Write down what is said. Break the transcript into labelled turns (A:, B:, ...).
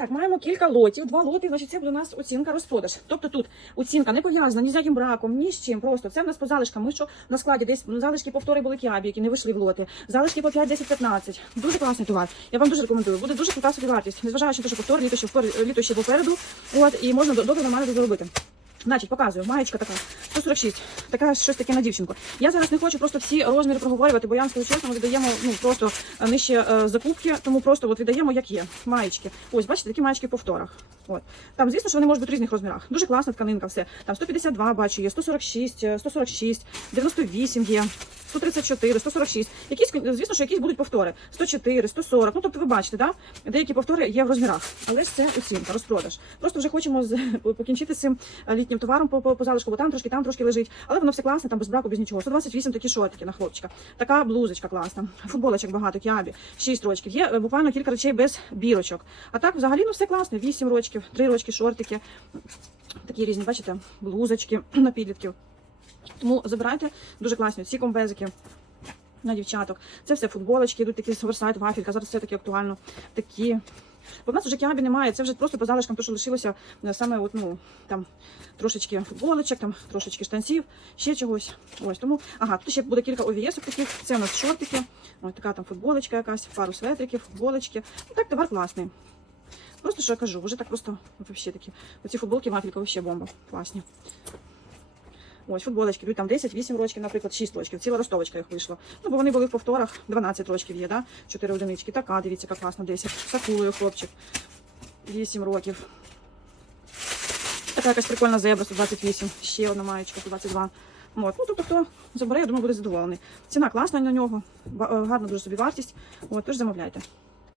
A: Так, маємо кілька лотів. Два лоти, значить, це буде у нас оцінка розпродаж. Тобто тут оцінка не пов'язана ні з яким браком, ні з чим. Просто це в нас по залишкам. Ми що на складі десь ну, залишки повтори були кіабі, які не вийшли в лоти. Залишки по 5, 10, 15. Дуже класний товар. Я вам дуже рекомендую. Буде дуже крута собі вартість. Незважаючи на те, що повтор, літо ще впер- літо ще попереду. От і можна до- добре нормально заробити. Значить, показую, маєчка така, 146, така щось таке на дівчинку. Я зараз не хочу просто всі розміри проговорювати, бо я вам скажу чесно, ми віддаємо ну просто е, нижче е, закупки, тому просто от віддаємо як є. Маєчки. Ось, бачите, такі маєчки в повторах. От. Там, звісно, що вони можуть бути в різних розмірах. Дуже класна тканинка, все. Там 152 бачу, є 146, е, 146, 98 є. 134, 146. Якісь, звісно, що якісь будуть повтори. 104, 140. Ну, тобто ви бачите, да? деякі повтори є в розмірах. Але ж це оцінка, розпродаж. Просто вже хочемо з, покінчити з цим е, літнім товаром по, по, по залишку, бо там трошки, там трошки лежить. Але воно все класне, там без браку, без нічого. 128 такі шортики на хлопчика. Така блузочка класна. Футболочок багато, кябі, 6 рочків. Є е, буквально кілька речей без бірочок. А так взагалі ну все класне. 8 рочків, 3 рочки, шортики. Такі різні, бачите, блузочки на підлітків. Тому забирайте дуже класні ці комбезики на дівчаток. Це все футболочки, йдуть такі з оверсайт, вафелька. Зараз все таки актуально. Такі. Бо в нас вже кіабі немає, це вже просто по залишкам, то, що лишилося е, саме от, ну, там трошечки футболочок, там трошечки штанців, ще чогось. Ось тому. Ага, тут ще буде кілька овієсок таких. Це у нас шортики. Ось така там футболочка якась, пару светриків, футболочки. Ну так, товар класний. Просто що я кажу, вже так просто вообще такі. Оці футболки вафелька вообще бомба. Класні. Ось футболочки, йдуть там 10, 8 рочків, наприклад, 6 рочків. Ціла ростовочка їх вийшла. Ну, бо вони були в повторах, 12 рочків є, да? 4 одинички. Така, дивіться, яка класно, 10. З акулою хлопчик. 8 років. Така якась прикольна зебра, 128. Ще одна маєчка, 122. От. Ну, тобто, хто забере, я думаю, буде задоволений. Ціна класна на нього, е, гарна дуже собі вартість. От, тож замовляйте.